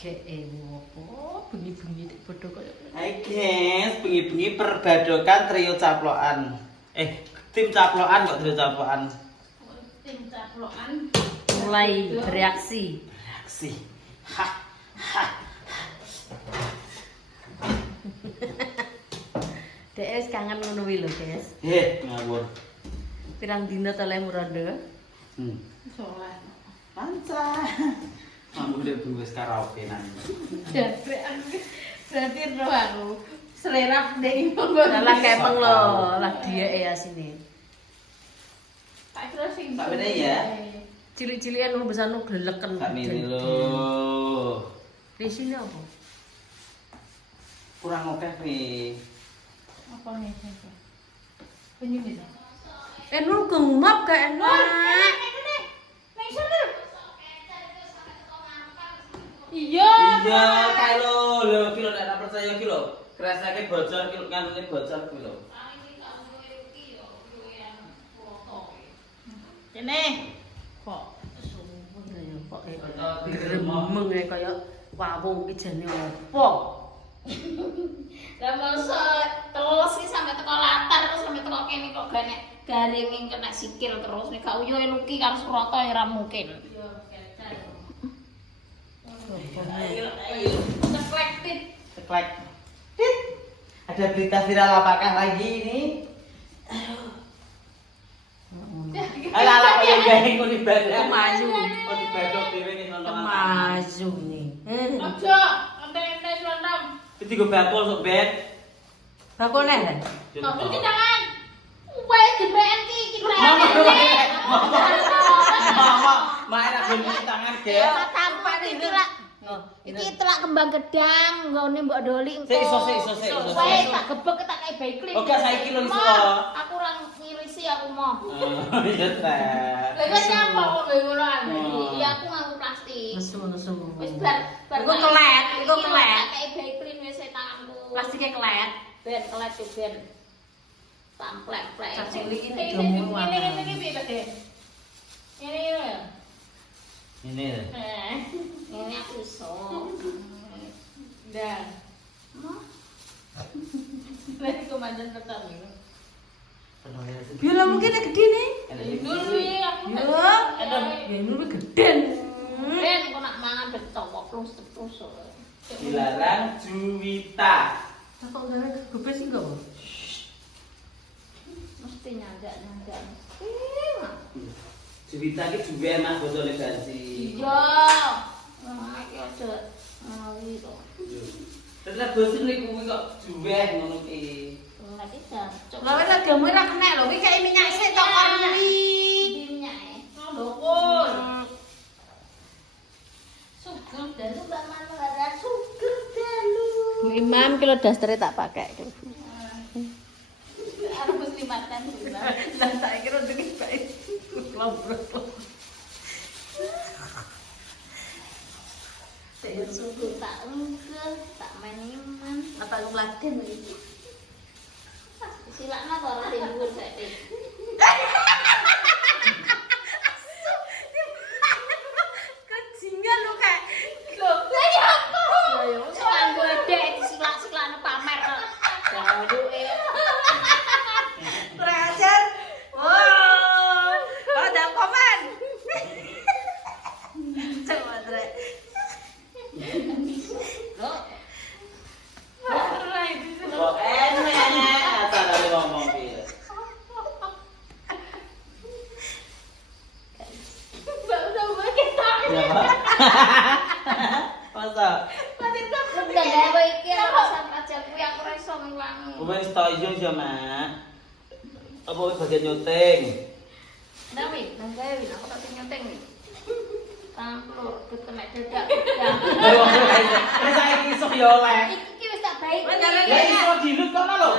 opo? Bengi-bengi nek padha kaya. Hai guys, bengi-bengi perbadokan trio caplokan. Tim caplokan kok trio caplokan. Tim caplokan Mulai bereaksi. Reaksi. Ha ha. Dek wis kangen ngono wi lho, guys. Ngawur. Pirang dina to le muranda? sholat. Panca. Mampu udah bungkus karaoke nang. Berarti roh aku selerap deh ibu. Lah kepeng lho, lah dieke ya sini. Tak kira sing. Tak beda ya. Cilik-cilikan nu besar nu gleleken. Tak ini lho. Risine apa? Kurang oke nih. Apa nih? Penyu bisa. Nur gemap gak enak. Iya. Iya, kalau lo kilo tidak percaya kilo. Kerasanya bocor kilo kanune bocor kilo. Kene. Kok Kok gremeng kaya wawung iki jane apa? Lah mosok telus iki sampe teko latar terus sampe teko kene kok garing kena sikil terus nek gak uyuhe Luki karo Surata ya ora mungkin. Teklek. Ada berita viral apakah lagi ini? Ala-ala kaya gawe ngono ibadah. Kemayu. Kok dibadok dhewe ning ngono. Kemayu nih. Aja, ente-ente Surata. Iki go bakul sok ben. Bakul neh. Oh, cuci tangan. Wes diben iki Mama, enak ben cuci tangan, Gek. tampak iki lak. Iki telak kembang gedang, nggone mbok doli engko. Sik iso. Wes tak gebek tak kayak baikling. Oke, saiki lho iso. Aku ora ngirisi aku mau. Iya ta. Lah kok nyapa kok gawe ngono ane? Iya aku nganggo plastik. Nesu. Wis bar Iku kelet, iku kelet. Tak kayak baikling wis tanganku. Plastiknya kelet. Ben kelet yo ben. Tamplek-plek. Cah cilik ini Ini jomo ini piye to, Dek? Ini ya. Ini. Ini aku iso. Dan. Lagi komandan pertama. Ya lah mungkin gede nih. Dulu ya aku. Ya ini gede. Ben kok nak mangan betok kok plus. Dilarang Juwita. Kok gawe gobes sih enggak, Bu? Mesti nyandak. Juwita iki duwe anak botole ganti. Iya. Iki aja ngali to. Tetep bosen niku kok duwe ngono ki. Lagi jancuk. Lah wis agamu ora kenek lho, iki kayak minyak sik tok ori. Minyak. Lho, Sugar dalu Mbak Manwara, sugar dalu. Imam kilo daster tak pakai. Aku mesti makan juga. Lah tak kira dene bae. Suku tak enggak, tak main-main. Apa lu laden iki? Silakna to ora timbul saiki. Kejingan lu kayak. Lho, lha ya apa? Lah ya wis kanggo adek disilak-silakno pamer kok. Daluke. Belajar. Wow. Ada komen. Coba Dre. Lho. Ora iki. Kok enek asal ngomong ki. Mbak udah kita. Ya, Pak. Masa? Pasti tak udah gawe iki alasan aja kuwi aku ora iso ngilangi. Wis to iya, Mak. Apa bagian nyuting? Nawi, nang gawe aku tak nyenteng nih. Tampur ketemek dadak. Wis saiki iso ya oleh. Iki wis tak baik. Ya iso dilut kono lho.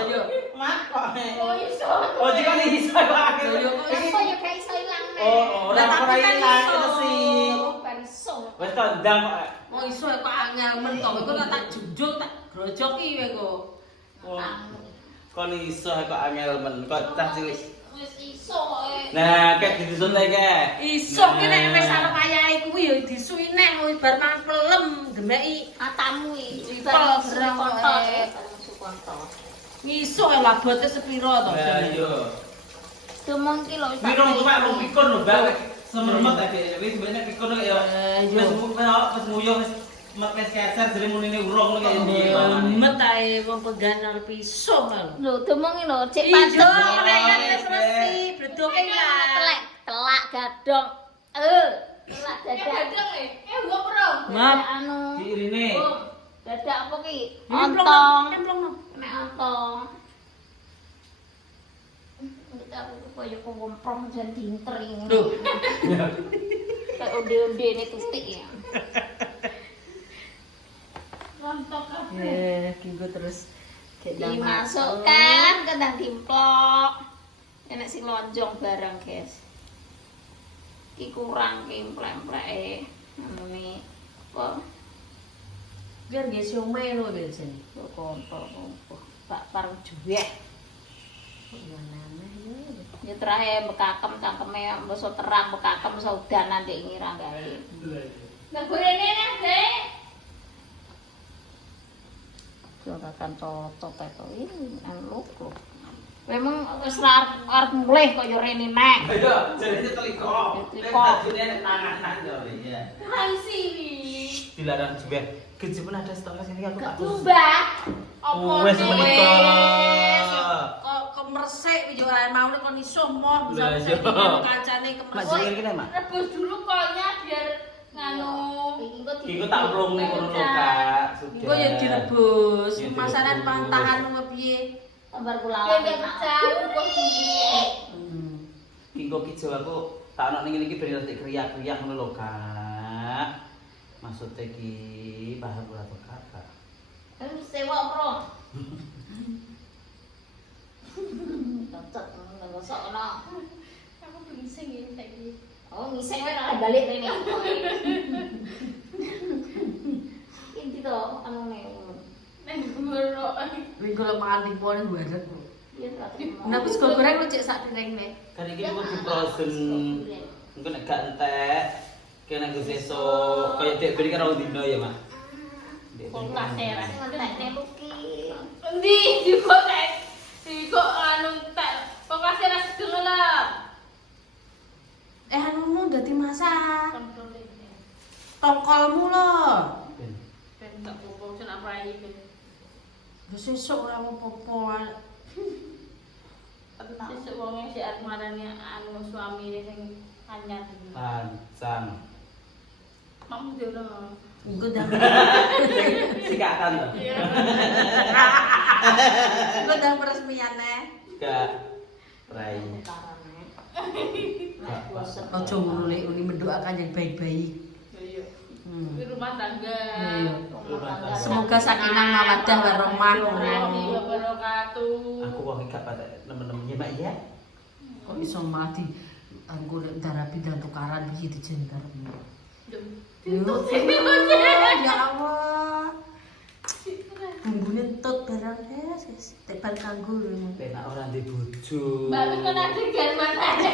Mak kok. Oh iso. Oh, jika nih iso akhir. Apa ya gak iso ilang nek. Oh, ora ilang itu sih. Bar iso. Wis to ndang kok. Oh iso kok angel men to. Iku tak junjung tak grojoki kowe kok. Kon iso kok angel men kok cah cilik. Wis iso kok. Nah, kayak disusun kayak. Iso ki nek wis arep ayahe kuwi ya disuwi neh wis bar pelem demeki Matamu iki Cipel, berang kontol. Sukonto. ngisuk lah bote sepiro to. Ya iya. Tumong ki lho wis tak Piro beli. cuma rong pikun lho, Mbak. Semermet ae wis sebenarnya pikun ya. Iya. Wis nguyuh wis wis keser jadi munine urung kaya ndi. Met ae wong pegan arep iso lho. Lho tumong ki lho cek Ijo pancet. nek kan wis resi bledoke ya. Telak gadong. Telak gadong. Gua pro. Ngap. Anu. Diirine. Dadak apa ki? Ontong. Ontong. Emplong. Nek ontong. Kita aku kaya komprong jan dintering. Lho. Kayak onde-onde ne tutik ya. Rontok kabeh. Kinggo terus Dimasukkan ke dalam timplok. Enak sing lonjong barang, guys. Ki kurang ki emplek-empleke. Anune kok biar nggih siomay lho biasane. kok kompor. Pak parang juwek. Ya terakhir bekakem cangkeme mbok terang bekakem saudanan ndek ngira gawe. Nah, gorene nek, Dek. Jorakan cocok to ini anu lho. Memang wis arep mulih kok yo rene neh. Ayo, jadi teliko. Teliko. Ini tangan yo ya. Hai sini. Dilarang jebet. Gaji pun ada setengah sini aku tak. Tumbak. Apa Wes nih? menika. Kok kemersik yo ora mau kon iso moh Lah, bisa iya. kancane Mak kemersik. jenenge kene, Mak. Rebus dulu koknya biar nganu. Iku tak blong ning kono lho, Kak. Sudah. Engko ya direbus. Ya, Masakan direbus. pantangan ngono piye? Kabar kula Biar gak pecah, kukus dulu. Ki kok ki Jawaku tak ono ning ngene iki ben rada kriyak-kriyak ngono lho, Kak. Maksudnya ki paham ora to, Kak? Kan sewa pro. Cocok ngosok ono. Aku bising ya saiki. Oh, ngising wae ora balik rene. Iki to anune. Nek goro. Minggu lo makan di pohon bareng. Iya ta. Nah, wis goreng lu cek sak piring nih. Kan iki kok diprosen. Engko nek gak entek kena nggo sesuk kaya dek beri karo dino ya, Mak. Kulkas era. Ngentekne luki. Endi dikok nek dikok anu tak kokase ra sedeng lah. Anumu dadi masak. Kontrol iki. Tongkolmu lo. Ben. Ben tak popo sen aprai ben. Wis sesuk ora apa-apa. Sesuk wonge sik arep marani anu suamine sing anyar. Pancang. Mam dhewe. Engko ndang Sikatan to. Iya. engko ndang peresmiane. Gak rai. Aja ngono lek uni mendoakan yang baik-baik. Iya. Hmm. Di rumah tangga. Iya. Semoga sakinah mawaddah warahmah. Warahmatullahi wabarakatuh. Aku wong gak pada nemen-nemen ya, Mak ya. Kok iso mati anggo darah pindah tukaran iki dijenter. Duh. Ya Allah. Bumbune tut barang wis teban kanggo lho. Penak ora ndek bojo. Baru kan ada garman aja.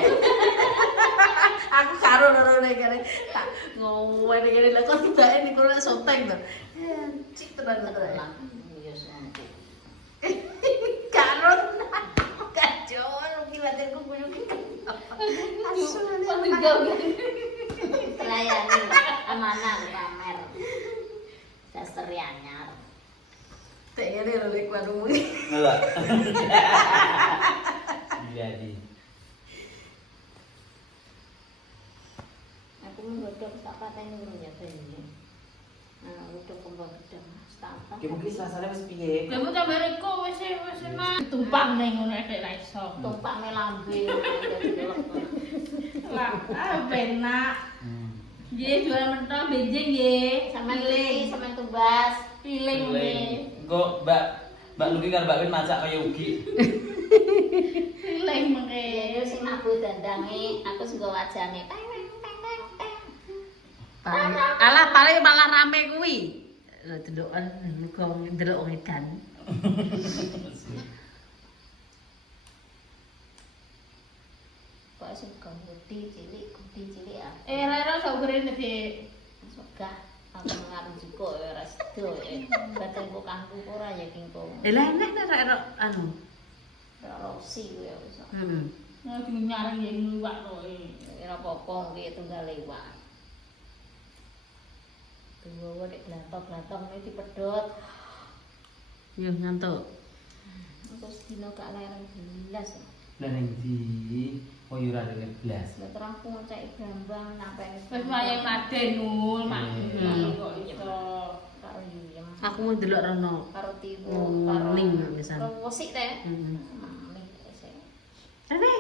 Aku karo loro nek kene tak ngomong kene lho kok tibake niku nek soteng to. Cik tenan to. Karo kacau iki badanku guyu ki. Layani amanah pamer. Dasar anyar. Tek ngene lho lek warungmu. Enggak. Jadi. Aku nggodhog tak pateni ngono ya ben. Nah, udah kembang gedang. Ki mungkin rasane wis piye? Kamu tambah reko wis enak. Tumpang ning ngono nek ra iso. Tumpakne lambe. Lah, penak. Nggih, juara mentok benjing nggih. Sampeyan pilih, sampeyan tumbas. Piling nggih. Engko Mbak Luki karo Mbak Win masak kaya ugi. Piling mengke. Ya sing nabu dandange, aku sing go wajane. Alah paling malah rame kuwi. Lho delokan muga wong ndelok wong edan. Kok sing gudi cilik ya. Ra sak gorene Dik. Sogah Aku ngarep jiko ora sedo. Batengku kangku ora ya kingko. Lah enak nek anu. Rosi kuwi ya wis. Nah, nyarang ya ngliwak to. Ora apa-apa kuwi tunggal liwat. Tunggu nek glantok-glantok iki dipedhot. Yo ngantuk. Terus dino gak larang belas. Lah ning ndi? Oh yo ora ada blas. Lah terus aku ngecek Bambang nampene. Wis wayahe Maden nul, mak. Kok iso. Karo Yuyem. Aku mau delok Rono. Karo Tiwo, Oh, karo Ning pisan. Karo Wosik teh. Heeh. Ning sik. Rene.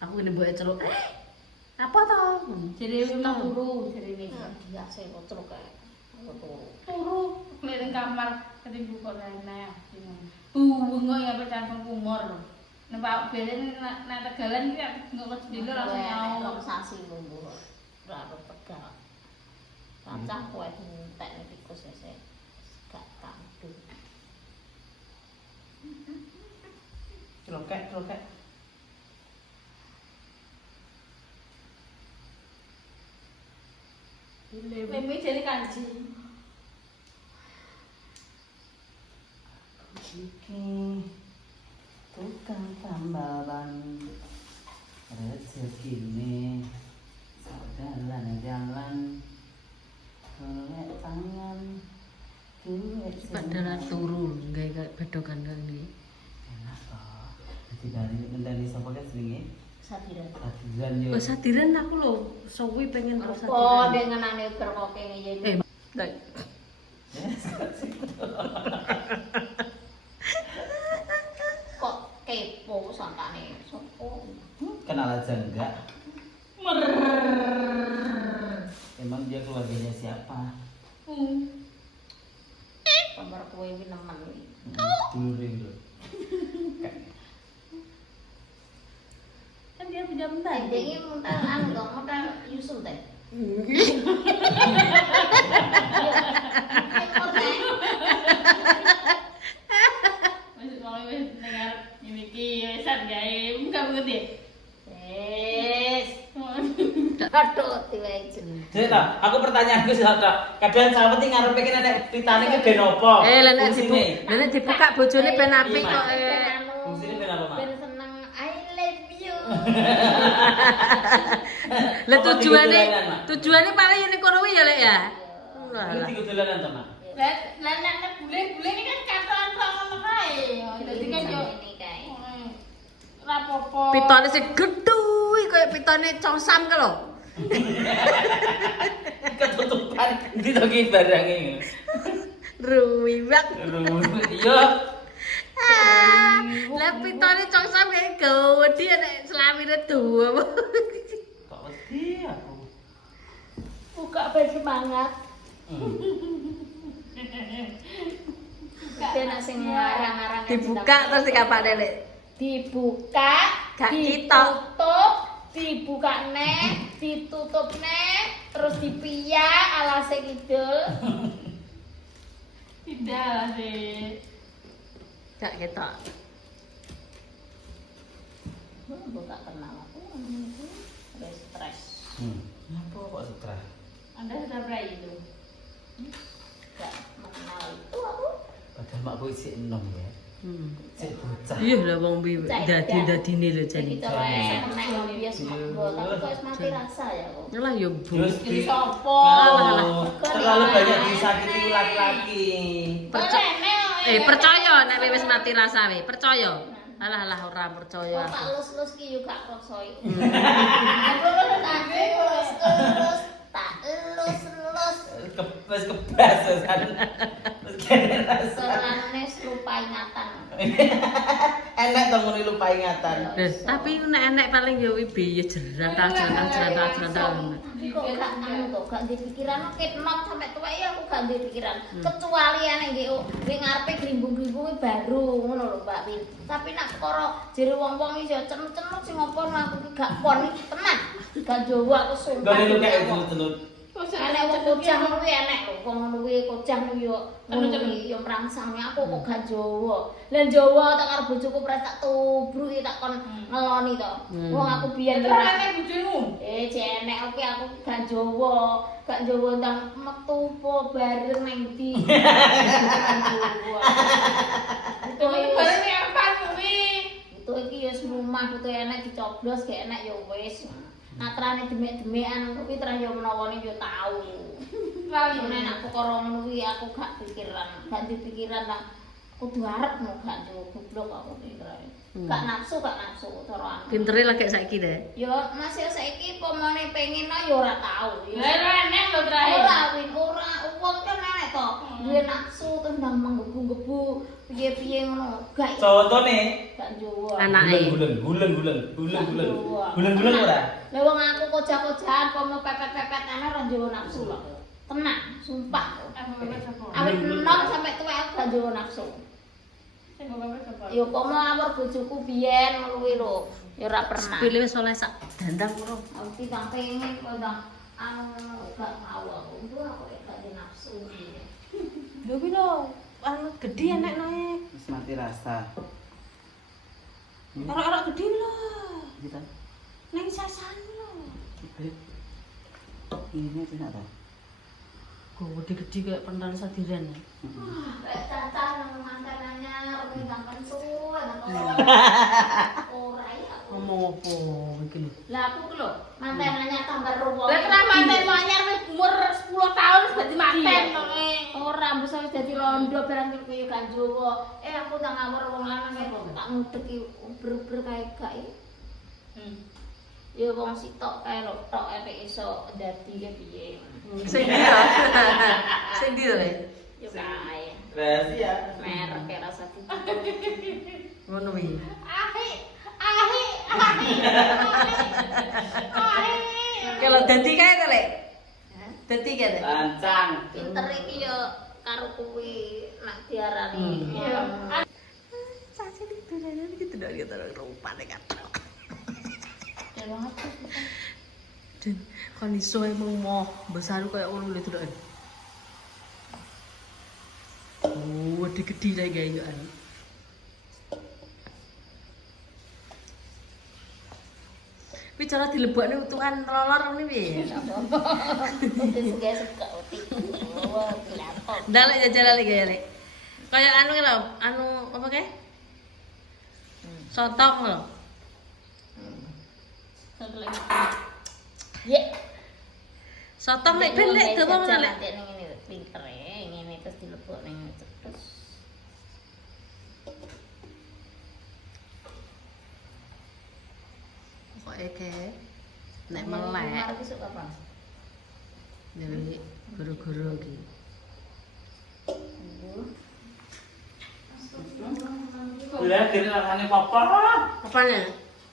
Aku ini mbok celuk. Apa to? Jadi memang turu, jadi ini. Dia sing kocok kae. Aku turu. Turu, keliling kamar, keting buka lainnya. Bengok ya pecahan kumur. Nampak belen nak tegalan ini nggak kecil langsung nyawa. Sasi lungguh. Ora pegal. Kancah kowe entek nek tikus sik. Gak kamdu. Celokek. Mimi jadi kanji. Iki tukang tambalan rezekine jalan golek tangan duit Padahal turu gawe bedokan kene. enak toh dadi dari ngendani sapa kan jenenge Sadiran. Adilan yo Oh sadiran aku lho, suwi pengen Oh, sadiran. denganane berkoke ngene. Kok kepo sangkane sopo? kenal aja enggak emang dia keluarganya siapa Kamar kowe iki nemen. dulure lho Kan dia punya benda. Dengi mutal anu dong, mutal Yusuf teh. Masih mau dengar Mimiki, wesan gawe, buka mengerti. Yes. Aduh, tiba itu. Jadi tak, aku pertanyaanku sih tak. Kadang sahabat ini ngarepe ki nek pitane ki ben apa? Nek dibuka bojone ben apik kok. Fungsine ben apa, Mak? Ben seneng I love you. Lah Apa tiga dolanan, Mak? tujuane paling yen kono kuwi ya lek ya. Ini tiga dolanan to, Mak? Lah nek bule-bule ini kan katoan kok ngono kae. Dadi kan yo Ini kae. rapopo. Pitone sing gedhe koyo pitone congsam ka lho. Ketutupan ndi to ki barange. Ruwiwak. Iya. Lah pitone congsam kayak gedhe nek selamine duwe. Kok wedi aku. Buka ben semangat. Ben sing ngarang-arang Dibuka terus dikapane lek. dibuka, Gak ditutup, dibuka neh, ditutup neh, terus dipiyak alase kidul. Tidak lah sih. Gak ketok. Buka kenal aku. Terus stres. Apa kok stres? Anda sudah berani itu. Gak mengenal itu aku. Padahal mak boy sik enom ya. Sik bocah. Iya lah wong dadi-dadine lho Jadi jane. kalau saya menang biasa makbul, tapi kok mati rasa ya kok. Lah yo Terus bu. Jadi sopo. terlalu banyak disakiti laki-laki. Percaya nek wis mati rasa we, percaya. Alah ora percaya Kok tak aku. lus-lus ki yo gak krosoi. Lus tak lus-lus. Wis kebasasan. Wis kene rasa. Serane lupa ingatan. Enak to ngono lupa ingatan. Tapi nek enek paling yo piye jerantah. Kok gak anu kok gak ndek pikiran ket not sampai tuwek ya aku gak ndek pikiran. Kecuali nek nggih ngarepe grimbung-grimbung baru ngono lho Mbak Pin. Tapi nek perkara jere wong-wong iki yo cemuk sing ngopo aku ki gak pon iki tenan. Gak jowo aku sumpah. Gak lu kayak telut-telut. Enek wong kocang kuwi enek lho, wong ngono kuwi kocang yo ngono kuwi yo merangsang aku kok gak Jawa. Lah Jawa tak karo bojoku pres tak tubruki tak kon ngeloni to. Wong aku biyen Terus ora. enek bojomu. Jenek oke aku gak Jawa. Gak Jawa ndang metu po bareng nang ndi. Itu Bareng apa kuwi? itu iki ya rumah itu enek dicoblos gak enek ya wis. Natrane demek-demekan kuwi terus ya menawone yo tau. Lali Nek nek perkara ngono kuwi aku gak pikiran, gak dipikiran lah. Kudu arep no gak yo goblok aku pikiran. Gak nafsu cara anu. Pintere lagi saiki deh. Yo masih saiki pomone pengen yo ora tau. Lah enek lho terakhir. Ora wong kan enek to. Duwe nafsu terus ndang menggebu-gebu piye-piye ngono. Gak Contone gak Jawa. Anake. Bulan ora. Lah wong aku kocak-kocakan pomo pepet-pepet ana ora njowo nafsu lho. Tenang, sumpah. Awit enom sampai tuwek aku gak njowo nafsu. Sing bapak sapa? Yo pomo awor bojoku biyen ngono kuwi lho. Ya ora pernah. Pilih wis oleh sak dandang ngono. Aku tidak pengen kok ndang anu gak mau aku. Itu aku gak di nafsu. Lho kuwi lho, anu gedhi enek noe. Wis mati rasa. Ora gedhi lho. Kita. Ning sasan lho. Ini enak ta? Kok gede-gede kayak pentol sadiran ya. Kayak cacah nang mantanannya orang ndang pensu, ora ya. Ngomong apa iki lho. Lah aku lho, mantanannya tambah ruwet. Lah kenapa mantenmu anyar wis umur 10 tahun wis dadi manten to. Ora mbok wis dadi rondo barang kuwi gak Jawa. Aku tak ngawur wong lanang kok tak ngudeki uber-uber kae gak ya. Ya wong sitok kae lho tok enek iso dadi ke piye. Sing ndi to? Sing ndi to, Le? Ya kae. Rahasia. Merek e rasa Ngono kuwi. Ahi. Kalau dadi kae to, Le? Dadi kae to? Lancang. Pinter iki yo karo kuwi nek diarani. Sasi ditudanan gitu dong gitu rupane kan. Ya banget. Dan kan iso emang mau besar kayak ngono lho tudakan. Oh, gede-gede lah gayaan. Tapi cara dilebokne utuhan lolor ngene piye? Suka utik. Oh, dilapok. Dalek jajal lagi ya, Lek. Kayak anu lho, anu apa kae? Sotong lho. Satu lagi. Ye. Sotong lek ben lek dawa ngono lek. Nanti ngene pinter e, ngene terus dilebok ning terus. Kok kae nek melek. Aku suka apa? Dewe guru-guru iki. Lah kene rasane papa. Apane?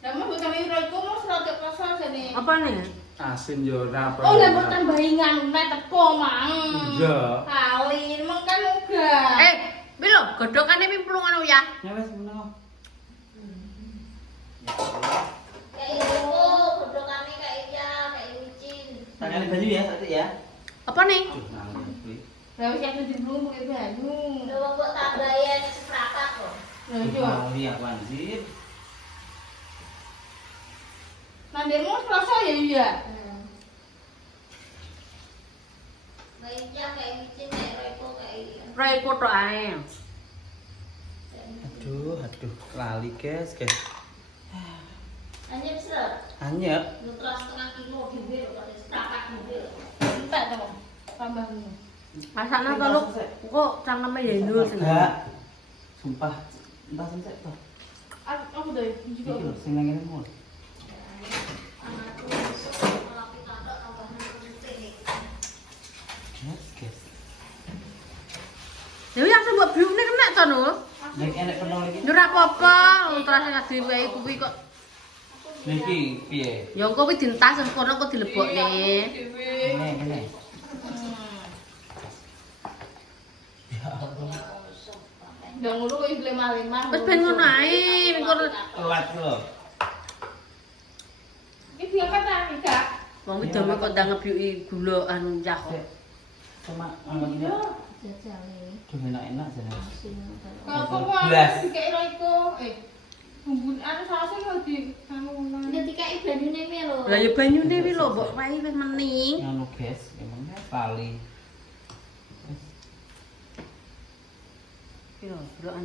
Lah mau kami roiku mau serot pasal jane. Apane? Asin yo ora apa. Oh, lah mbok tambahi nganu nek tepo mang. Iya. Kali meng kan uga. Bilo, godhokane pimplungan ya. Ya wis ngono. Kayak itu, godokane kayak iya, kayak micin. Tangane banyu ya, Tati ya. Apa nih? Aduh, nangis kuwi. Lah wis aku dibelum pakai banyu. Coba kok tambahin seprapat kok. Lah iya. Mau lihat anjir. Nandirmu rasa ya iya. Kayak iya, kayak micin, kayak reko, kayak iya. Reko tok ae. Aduh, lali guys. Hanya bisa, Anyep. nutra setengah kilo dhewe lho, kalau seprapat dhewe lho. Entek to. Tambahmu. Masakna to lu. Kok cangkeme ya ndul sing. Enggak. Sumpah. Entah sensek toh. Aku deh Iki juga. lho sing nang ngene mul. Anakku besok ngelapi tanduk tambahnya putih nih. Yes, guys. Dewe langsung mbok biune kena to, Nul. Nek enek penol iki. Ndur apa-apa, ultra sing ngadili wae kuwi kok. Niki piye? Ya engko kuwi dintas kono kok dilebokne. Ngene. Nggak ngulu kok ibu lemah-lemah. Wis ben ngono ae, engko Kuat lho. Ini diangkat nang Kak. Wong wedok kok ndang ngebyuki gula anu cah kok. Sama anaknya Jajale. tuh enak-enak sana. Asin. Kalau kok Belas. dikek ro iku, bumbu anu sausé yo di anu. Ini dikai banyune piye lho? Lah ya banyune wi lho mbok rai wis mening. Anu guys, emangnya kali. Yo, delokan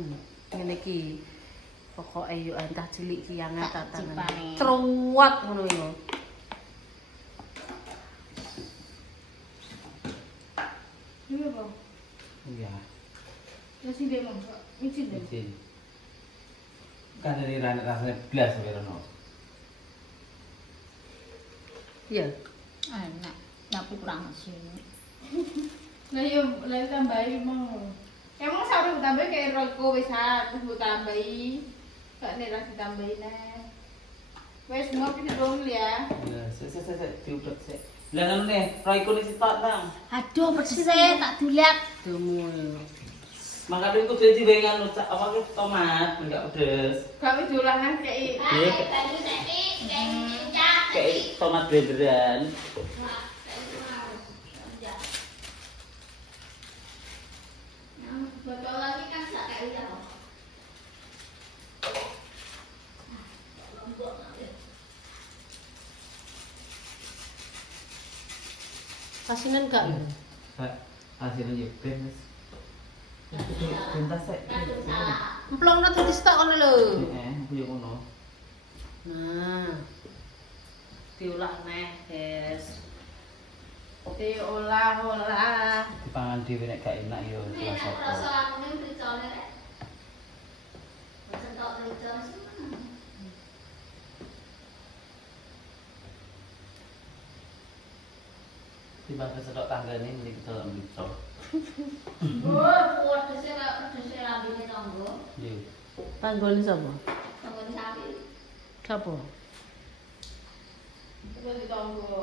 ngene iki. Pokoke yo antah cilik ki yang tatanan. Cipane. Truwat ngono yo. Iya, Bang. Iya. Ya sih deh, Bang. Micin deh. Izin. Kan dari rasanya belas ya Rono. Iya. Enak. Tapi kurang asin. Lah tambahi mau. Emang harus tambahi kayak roko wis terus mbok tambahi. Gak nek ra ditambahi neh. Wes semua kita dong ya. Ya, saya diudet sih. Lah ngono nih, Royko ni sitok nang. Aduh, pedes tak duliat. Demu. Maka itu jadi dengan apa ke tomat, enggak pedes. Gak wis diolahan kayak Iya, Banyu tadi, cincang. kayak tomat blenderan. Botol lagi kan gak kayak iya loh. Kasinan gak? Kak, hasilnya ben wis. Bentas sik. Emplongno dadi stok ngono lho. Yo ngono. Nah. Diolah neh, guys. diolah-olah. Dipangan dhewe nek gak enak yo Ini jelas enak rasa apa. aku ini bericone rek. Boten tok bericone sih. Tiba-tiba sedok tanggane mriki kita mbito. Kuat dese kaya pedese lambene tanggo. Yo. Tanggone sapa? Tanggone sapi. Sapa? Itu ditonggo.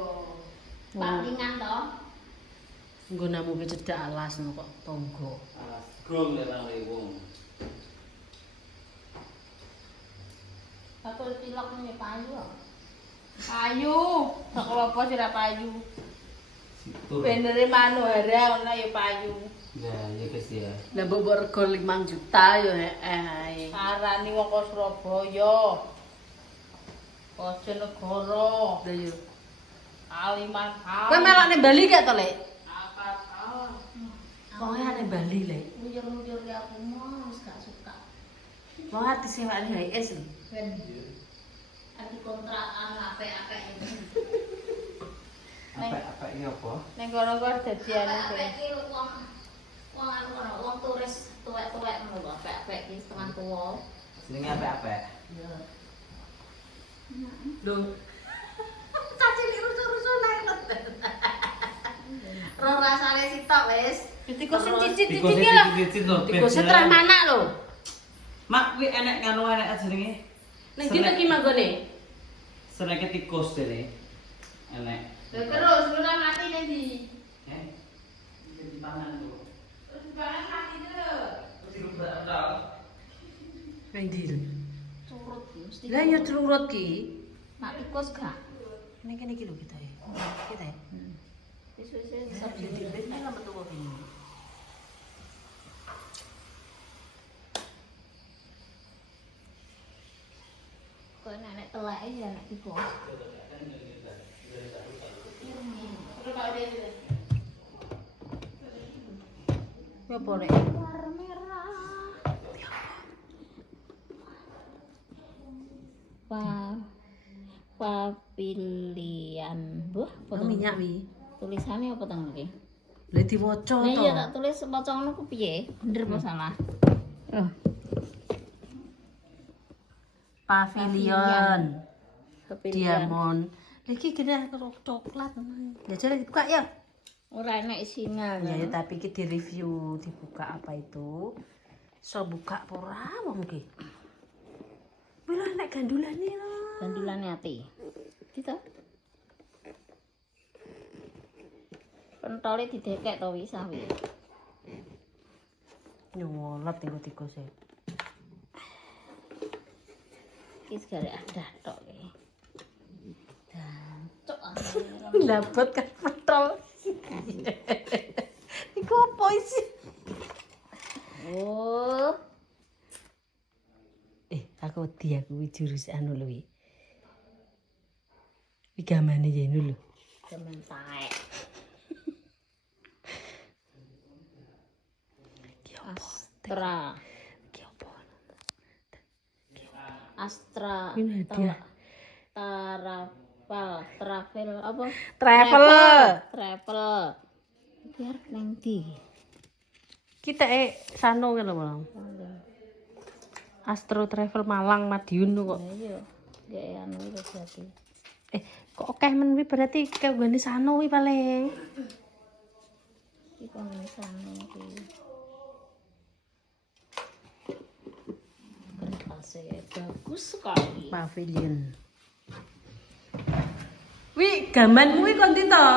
Palingan toh. Nggonamu ki cedhak alas no kok tonggo. Alas grong lek nang wong. Aku cilok ini payu. Payu, sak klopo sira payu. Tur. Benere Manuhara ngono ya payu. Ya, ya guys ya. Lah mbok rego 5 juta yo ae. Arani wong kok Surabaya. Bojonegoro, Lah yo. Kalimantan. Kowe melok ning Bali gak to, Lek? Apa tahu? Pokoke ning Bali, Lek. Mujur-mujur ya aku mau gak suka. Wong ati sewaan HIS lho. Ben. Ati kontrakan apik-apik ini. Apa ini apa? Ning kono kok dadi anu Apik sih. iki wong anu kono, wong turis tuwek-tuwek ngono lho, apik-apik iki setengah tuwa. Jenenge apa? Ya. Lho. Caci rusuh-rusuh naik. Ro rasane sitok wis. Dikosin Terus cicit-cicit iki lho. Tikusnya terang mana lho? Mak kuwi enek nganu enek jenenge. Ning ndi iki manggone? Seneke tikus dene. Enek. Lha terus luna mati ning ndi? Jadi pangan tuh. Terus barang mati terus. Terus dirubah-rubah. Ning ndi lho? Curut ki mesti. Lah ya curut ki. Nak tikus gak? Ning kene iki lho kita ya. Kita ya. Wis-wis Bisa jadi wis nek metu kok ini. kok nek teleke ya nek tikus. Terus kok dia. Ya boleh. Warna merah. Pavilion. Buh, Oh, minyak wi. tulisannya apa tang iki? Lah diwaca Nah, to. iya tak tulis maca ngono ku piye? Bener apa salah? Oh, Pavilion. pavilion. Diamond. Lagi kena coklat. Ya jadi dibuka ya. Ora enak isinya. Ya, ya tapi ki di review dibuka apa itu. So buka apa ora wong ki. Wila nek gandulane lho. Gandulane ati. Gitu. Pentole didekek to wis sawi. Nyolot tikus e. Iki segare ada tok iki. Dan cok Dapat kan petol. Iku apa isi? Oh, Aku wedi aku jurus anu lho iki. Iki gamane ya lho. temen taek. Astra. Iki apa? Astra. Ini hadiah. Travel apa? Travel. Biar neng di. Kita sano ngono Bang. Astro Travel Malang Madiun kok. Ayo. Gak anu itu berarti. Kok akeh men kuwi berarti kagone sano kuwi paling. Iki kok sana iki. Kertasnya bagus sekali. Pavilion. Wi, gaman kuwi kon to?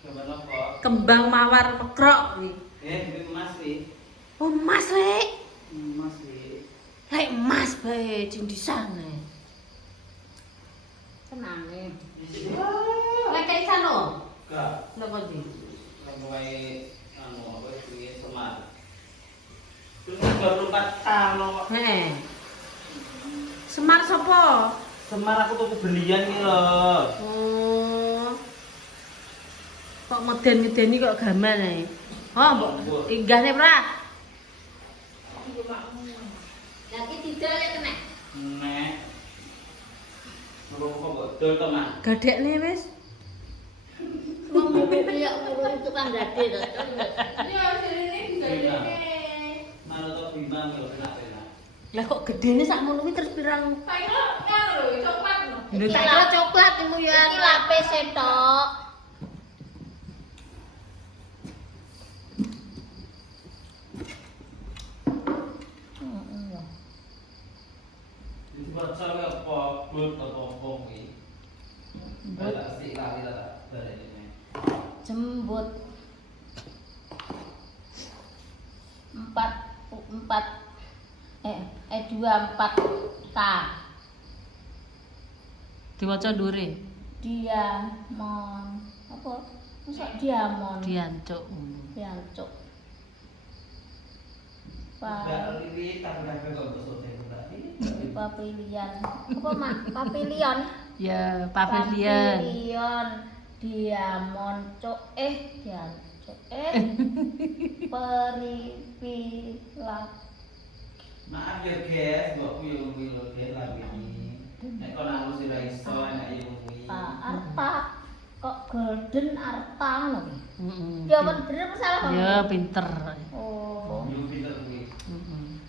Gambar apa? Kembang mawar mekrok kuwi. Ini emas nih. Oh, Mas Rek. Emas nih. Lek Mas bae cindisane. Senange. Lek kae sano. Enggak. Napa ndi? Mulai anu apa itu Semar. Terus 24 tahun kok. Heeh. Semar sapa? Semar aku tuku belian iki lho. Oh. Kok meden-medeni kok gaman ae. Oh, mbok inggahne pra. Lagi tidak ya kena. Nek. Mergo kok bodol to, Mak. Gadekne wis. Wong ya urung itu kan dadi to. Ya sini gede. Manut to Bima lho enak-enak. Lah kok gedene sakmono kuwi terus pirang? Kayak lo lho coklat lho. Lho tak kira coklat iku ya. Iki lapis tok. Iki baca apa blut apa kuwi. Tak sik kali tak barene. Jembut 24 K. Diwaca ndure. Diamond. Apa? Masa diamond? Diancuk. Diancuk. Enggak riwit tak kabeh kok besok tadi. Pavilion. Apa mak? Pavilion. Ya, pavilion. Pavilion. Diamond cuk diancuk peripilat. Maaf ya guys, mbok kuwi lho guys lagi ini. Nek kon aku sira iso enak yo kuwi. Arta kok golden arta ngono ki. Heeh. Ya bener apa salah Bang? Ya pinter. Oh. Yo pinter kuwi. Heeh.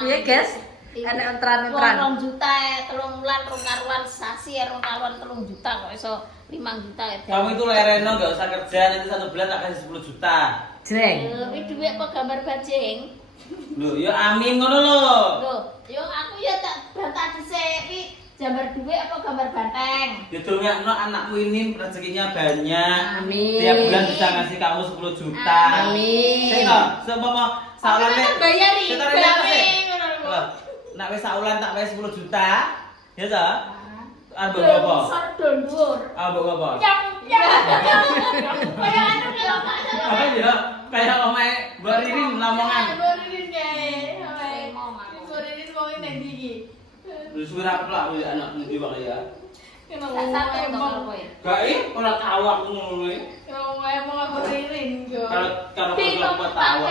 Piye, guys? Ana entran-entran. 2 juta 3 bulan 2 karuan sasi 2 karuan 3 juta kok iso 5 juta ya. Kamu itu lereno enggak usah kerja nanti 1 bulan tak kasih 10 juta. Jreng. Iki duit apa gambar bajing? Loh, ya amin ngono lho. Loh, yo aku ya tak bantah dhisik iki gambar duit apa gambar banteng? Ya dongakno anakmu ini rezekinya banyak. Amin. Tiap bulan bisa ngasih kamu 10 juta. Amin. Sing kok seumpama saulan nek bayari. Loh, nek wis saulan tak wis 10 juta. Ya ta? Ambek apa? Sardon dhuwur. Ambek apa? Kayak anu kaya Apa ya? Kayak omae Mbak Ririn Lamongan. Boririn kae. Boririn wong nek iki. Terus suara apa lah anak ngendi wae ya. Tak satu dong apa ya? Gak ora tahu aku ngono kuwi. Kalau mau aku boririn yo. Kalau apa tahu.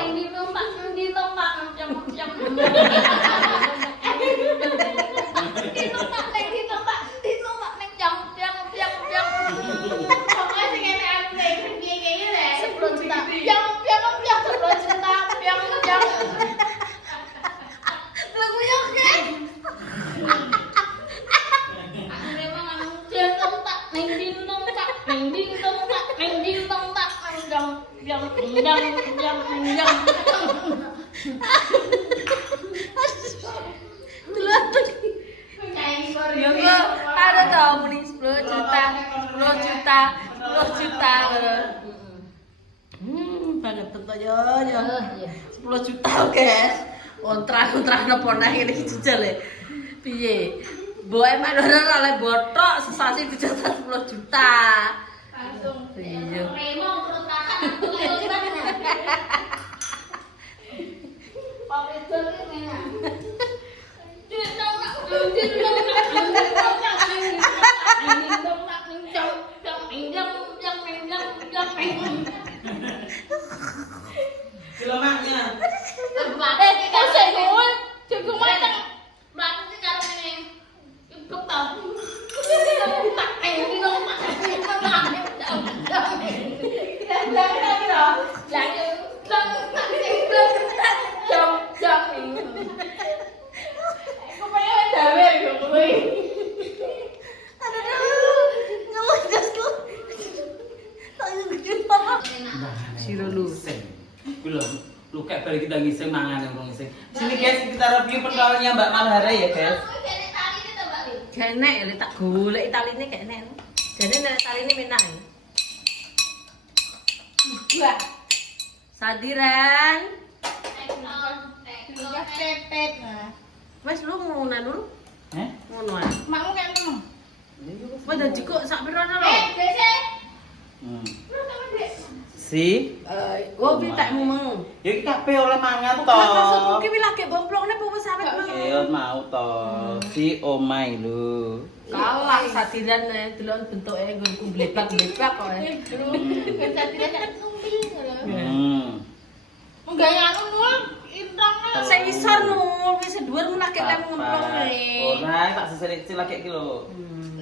Pokoknya sing enek aku nek piye-piye lek. 10 juta. Ya kok ada tau mending 10 juta, 10 juta, 10 juta. Banget tentu yo. 10 juta guys. Kontrak-kontrak napa neh ngene iki jajal e. Piye? Mbok emak ora oleh botok sesasi dicatat 10 juta. Langsung. Iya. Remo perut kakak gimana? Pamedol iki ngene. Kilo maknya. Siro lu. Belum. Lu kayak balik kita ngising mangan yang ngising. Sini guys, kita review perkawiannya Mbak Malhara ya guys. Genek ya tak golek taline genek. Jane nek taline menak. Wah, Sadiran. pepet. Wes lu ngono dulu. Eh? Ngono ae. Makmu kan ngono. Wes dadi kok sak pirana lho. Dese. Hmm. Si, Oh pitekmu meng. ya iki kabeh oleh mangan to. Maksudku ki lagi bomplongne apa wis awet meng. Ya mau to. Si omai lho. Kalah Sadiran delok bentuke nggonku blepak-blepak kok. Kan tadi tak numpil ngono. Hmm. anu nul intangnya. Sing isor nu wis dhuwur mun lagi temu ngemplongne. Ora, tak sesek lagi iki lho.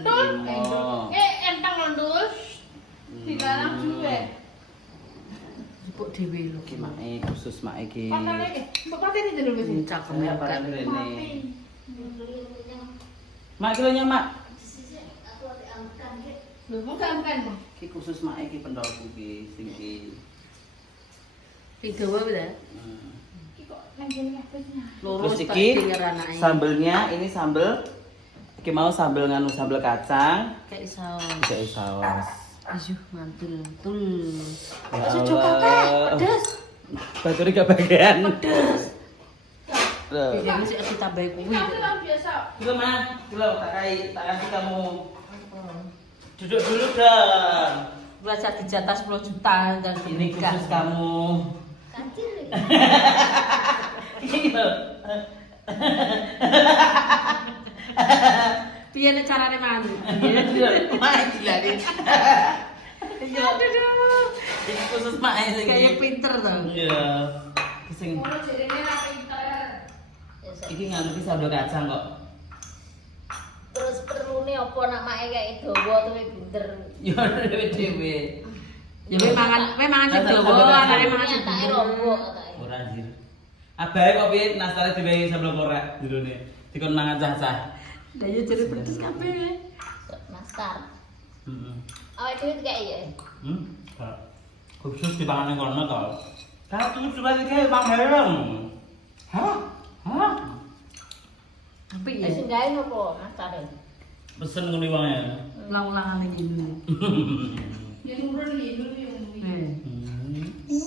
Nul. Oh. Entang lho Ndul. Dilarang juga. Ipuk dhewe lho. Iki mae khusus mae iki. Panen iki. Mbok paten iki lho wis. Cakep Ya kan. barang rene. Mak kilonya mak. Lho bukan. Iki khusus mak iki pendorku iki sing iki. Tiga wae ta. Iki kok nang kene kabehnya. Loro Terus tak iki denger anake. sambelnya ini sambel iki mau sambel nganu sambel kacang, Kayak saus. kayak saus. Aduh, mantul. Tul. Ya Sujuk Allah. kakak, pedes. Baturi gak bagian. Pedes. Loh. Ini mesti aku tambahin kuwi. Tapi kan biasa. Dulu mah, dulu tak kasih kamu. Duduk dulu dong. Belajar dijatah 10 juta dan Ini khusus kamu. Kacil. Ini loh. Piye nek carane mangan? Mak gila nih. Aduh. Ini khusus mak ini. Kayak pinter to. Iya. Sing Ngono jerene ra pinter. iki nganu iki sambel kacang kok. Terus perlune apa nak make kayak dawa tuwe bunder. Ya dhewe-dhewe. Ya we mangan sing dawa, anake mangan sing Nyatake bunder. rombok katake. Ora anjir. Abahe kok piye nastare diwehi sambel korek jurune. Dikon mangan cah-cah. Lah yo jere pedes kabeh. Nastar. Heeh. Awake dhewe kayak ya. Khusus dipangan ning kono to. Kalau tutup sudah iki Bang Hereng. Hah? Hah? Tapi Wis ya gawe nopo nastare? Pesen ngene wae. ulang-ulangan iki dulu. Ya nurun ya nurun ya.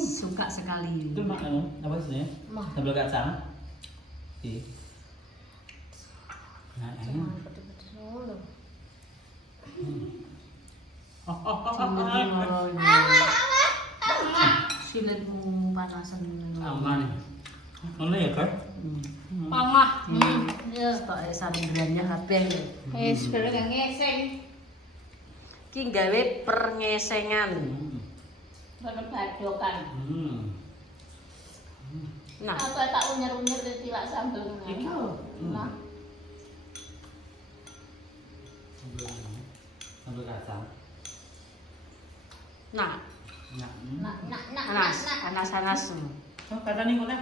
Suka sekali. Itu mak anu, apa sih? Mah. Sambal kacang. Iya. Nah, ini. Jangan pedes-pedes ngono. Silitmu panasan. Aman. Ngono ya, Kak? Pangah. Ya. Kok sambelnya kabeh. Wis bener gak ngeseng. Ki gawe perngesengan. Bener badokan. Nah, Apa tak unyer-unyer di tilak sambel Iki. ngono. Nah, Sambal kacang. nah, Nah. nak panas, panas-panas. Oh, kata nih, Mona.